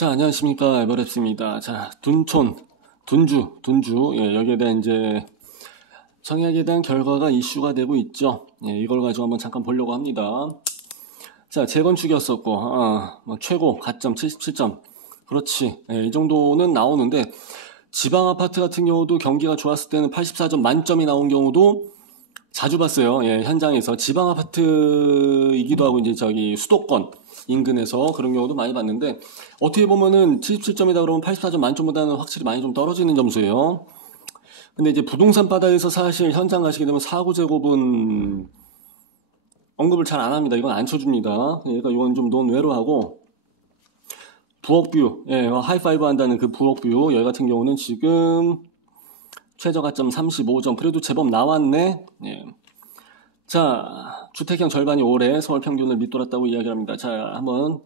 자, 안녕하십니까. 에버랩스입니다. 자, 둔주, 예, 여기에 대한 이제 청약에 대한 결과가 이슈가 되고 있죠. 예, 이걸 가지고 한번 잠깐 보려고 합니다. 자, 재건축이었었고, 최고, 가점 77점. 그렇지. 예, 이 정도는 나오는데, 지방 아파트 같은 경우도 경기가 좋았을 때는 84점 만점이 나온 경우도 자주 봤어요. 예, 현장에서. 지방 아파트이기도 하고, 이제 수도권 인근에서 그런 경우도 많이 봤는데, 어떻게 보면은 77점이다 그러면 84점 만점보다는 확실히 많이 좀 떨어지는 점수예요. 근데 이제 부동산 바닥에서 사실 현장 가시게 되면 4구제곱은 언급을 잘 안 합니다. 이건 안 쳐줍니다. 그러니까 이건 좀 논외로 하고, 부엌뷰, 예, 하이파이브 한다는 그 부엌뷰, 여기 같은 경우는 지금 최저 가점 35점. 그래도 제법 나왔네. 예. 자, 주택형 절반이 올해 서울 평균을 밑돌았다고 이야기를 합니다. 자, 한번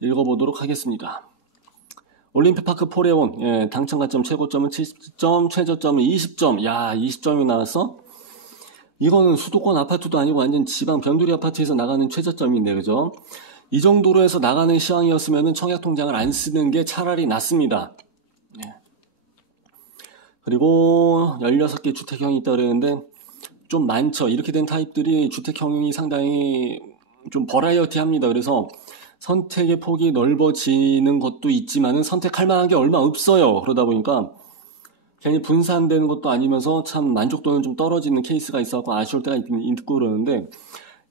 읽어보도록 하겠습니다. 올림픽파크 포레온, 예, 당첨 가점 최고점은 70점, 최저점은 20점. 야, 20점이 나왔어? 이거는 수도권 아파트도 아니고 완전 지방 변두리 아파트에서 나가는 최저점인데, 그죠? 이 정도로 해서 나가는 시황이었으면 청약 통장을 안 쓰는 게 차라리 낫습니다. 예. 그리고 16개 주택형이 있다 그랬는데 좀 많죠. 이렇게 된 타입들이 주택형이 상당히 좀 버라이어티 합니다. 그래서 선택의 폭이 넓어지는 것도 있지만은 선택할 만한 게 얼마 없어요. 그러다 보니까 괜히 분산되는 것도 아니면서 참 만족도는 좀 떨어지는 케이스가 있어서 아쉬울 때가 있고 그러는데,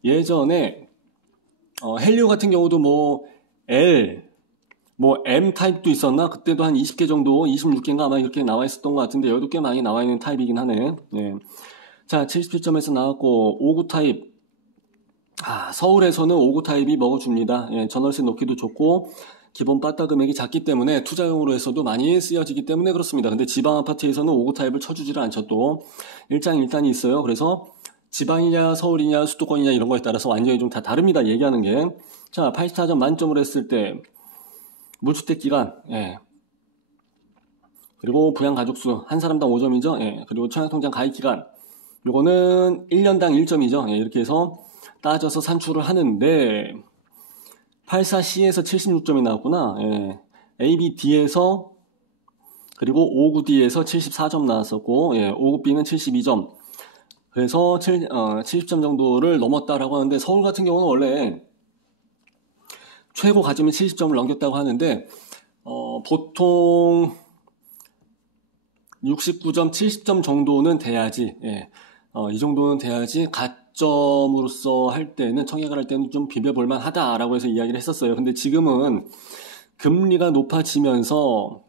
예전에 헬리오 같은 경우도 M 타입도 있었나? 그때도 한 20개 정도, 26개인가 아마 이렇게 나와 있었던 것 같은데, 여기도 꽤 많이 나와 있는 타입이긴 하네. 네. 자, 77점에서 나왔고, 5구 타입. 서울에서는 5구 타입이 먹어줍니다. 예, 전월세 놓기도 좋고, 기본 빠따 금액이 작기 때문에 투자용으로 해서도 많이 쓰여지기 때문에 그렇습니다. 근데 지방 아파트에서는 5구 타입을 쳐주지를 않죠. 또, 일장일단이 있어요. 그래서 지방이냐, 서울이냐, 수도권이냐 이런 거에 따라서 완전히 좀 다 다릅니다. 얘기하는 게. 자, 84점 만점을 했을 때, 물주택 기간, 예. 그리고 부양 가족수, 한 사람당 5점이죠. 예. 그리고 청약통장 가입 기간, 요거는 1년당 1점이죠. 예. 이렇게 해서 따져서 산출을 하는데, 84C에서 76점이 나왔구나. 예. ABD에서, 그리고 59D에서 74점 나왔었고, 예. 59B는 72점. 그래서 70점 정도를 넘었다라고 하는데, 서울 같은 경우는 원래 최고 가점이 70점을 넘겼다고 하는데, 보통 69점, 70점 정도는 돼야지, 예. 이 정도는 돼야지 가점으로서 할 때는, 청약을 할 때는 좀 비벼볼만 하다라고 해서 이야기를 했었어요. 근데 지금은 금리가 높아지면서,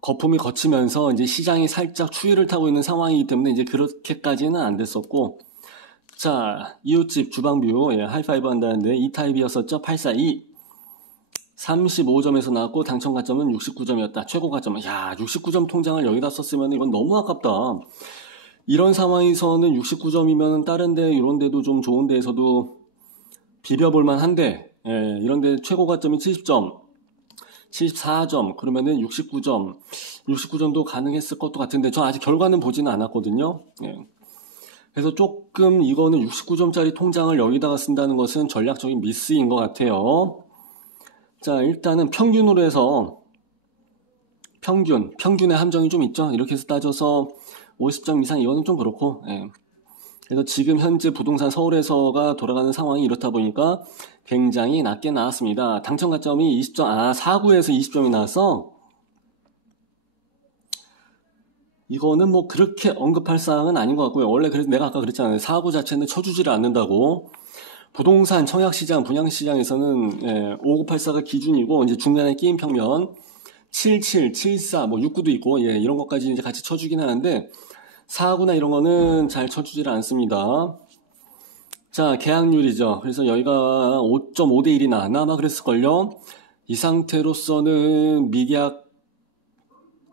거품이 거치면서 이제 시장이 살짝 추이를 타고 있는 상황이기 때문에 이제 그렇게까지는 안 됐었고, 자, 이웃집 주방뷰, 예, 하이파이브 한다는데 이 타입이었었죠. 842. 35점에서 나왔고 당첨 가점은 69점이었다. 최고 가점은, 야, 69점 통장을 여기다 썼으면 이건 너무 아깝다. 이런 상황에서는 69점이면 다른 데, 이런 데도 좀 좋은 데에서도 비벼볼만 한데, 예, 이런 데 최고 가점이 70점, 74점, 그러면은 69점도 가능했을 것도 같은데, 저 아직 결과는 보지는 않았거든요. 예. 그래서 조금 이거는 69점짜리 통장을 여기다가 쓴다는 것은 전략적인 미스인 것 같아요. 자, 일단은 평균으로 해서 평균의 함정이 좀 있죠. 이렇게 해서 따져서 50점 이상, 이거는 좀 그렇고, 예. 그래서 지금 현재 부동산 서울에서가 돌아가는 상황이 이렇다 보니까 굉장히 낮게 나왔습니다. 당첨 가점이 20점, 4구에서 20점이 나왔어? 이거는 그렇게 언급할 사항은 아닌 것 같고요. 원래 그래서 내가 아까 그랬잖아요. 4구 자체는 쳐주지를 않는다고. 부동산, 청약시장, 분양시장에서는, 예, 5984가 기준이고, 이제 중간에 끼인 평면, 77, 74, 69도 있고, 예, 이런 것까지 이제 같이 쳐주긴 하는데, 4구나 이런 거는 잘 쳐주지를 않습니다. 자, 계약률이죠. 그래서 여기가 5.5대 1이 나왔나? 아마 그랬을걸요. 이 상태로서는 미계약,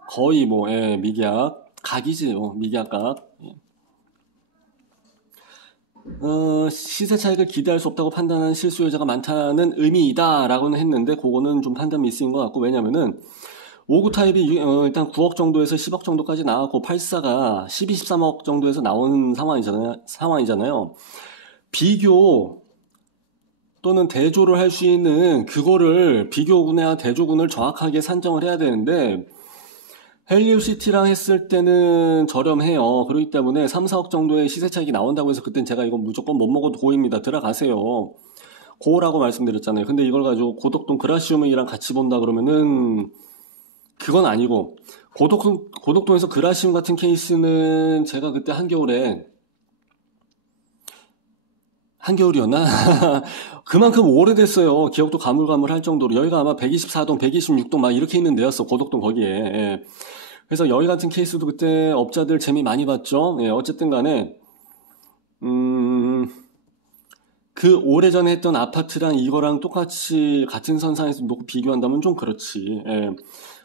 거의 예, 미계약, 각이지, 미계약 각. 시세 차익을 기대할 수 없다고 판단하는 실수요자가 많다는 의미이다라고는 했는데, 그거는 좀 판단 미스인 것 같고, 왜냐면은 5구 타입이 일단 9억 정도에서 10억 정도까지 나왔고, 84가 12, 13억 정도에서 나오는 상황이잖아요. 비교 또는 대조를 할 수 있는 그거를 비교군이나 대조군을 정확하게 산정을 해야 되는데 헬리오시티랑 했을 때는 저렴해요. 그렇기 때문에 3, 4억 정도의 시세 차익이 나온다고 해서 그땐 제가 이건 무조건 못 먹어도 고입니다. 들어가세요. 고라고 말씀드렸잖아요. 근데 이걸 가지고 고덕동 그라시움이랑 같이 본다 그러면은 그건 아니고 고덕동에서 그라시움 같은 케이스는 제가 그때 한겨울이었나? 그만큼 오래됐어요. 기억도 가물가물할 정도로. 여기가 아마 124동, 126동 막 이렇게 있는 데였어. 고덕동 거기에. 예. 그래서 여기 같은 케이스도 그때 업자들 재미 많이 봤죠. 예, 어쨌든 간에 그 오래전에 했던 아파트랑 이거랑 똑같이 같은 선상에서 놓고 비교한다면 좀 그렇지. 예.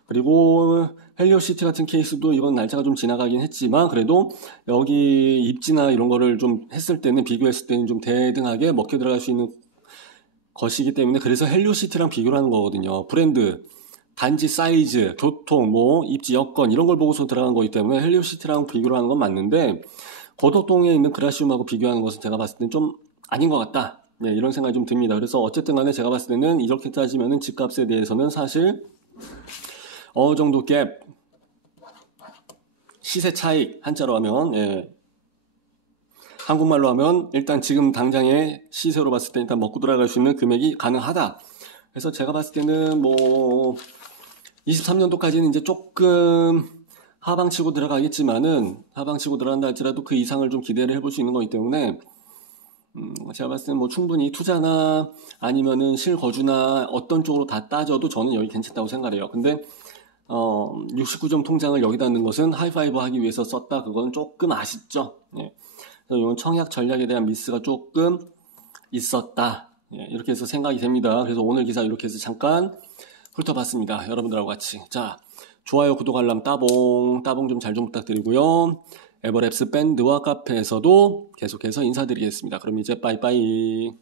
그리고 헬리오시티 같은 케이스도 이건 날짜가 좀 지나가긴 했지만 그래도 여기 입지나 이런 거를 좀 했을 때는 비교했을 때는 좀 대등하게 먹혀 들어갈 수 있는 것이기 때문에 그래서 헬리오시티랑 비교를 하는 거거든요. 브랜드, 단지 사이즈, 교통, 뭐 입지 여건 이런 걸 보고서 들어간 거기 때문에 헬리오시티랑 비교를 하는 건 맞는데 고덕동에 있는 그라시움하고 비교하는 것은 제가 봤을 때는 좀 아닌 것 같다. 네, 이런 생각이 좀 듭니다. 그래서 어쨌든 간에 제가 봤을 때는 이렇게 따지면은 집값에 대해서는 사실 어느 정도 갭, 시세 차익, 한자로 하면, 예. 한국말로 하면 일단 지금 당장의 시세로 봤을 때 일단 먹고 들어갈 수 있는 금액이 가능하다. 그래서 제가 봤을 때는 뭐 23년도까지는 이제 조금 하방치고 들어가겠지만은 하방치고 들어간다 할지라도 그 이상을 좀 기대를 해볼 수 있는 거기 때문에 제가 봤을 때는 뭐 충분히 투자나 아니면은 실거주나 어떤 쪽으로 다 따져도 저는 여기 괜찮다고 생각을 해요. 근데 69점 통장을 여기다 넣는 것은 하이파이브 하기 위해서 썼다. 그건 조금 아쉽죠. 예. 그래서 이건 청약 전략에 대한 미스가 조금 있었다. 예, 이렇게 해서 생각이 됩니다. 그래서 오늘 기사 이렇게 해서 잠깐 훑어봤습니다. 여러분들하고 같이. 자, 좋아요, 구독, 알람, 따봉 좀 잘 좀 부탁드리고요. 에버랩스 밴드와 카페에서도 계속해서 인사드리겠습니다. 그럼 이제 빠이빠이.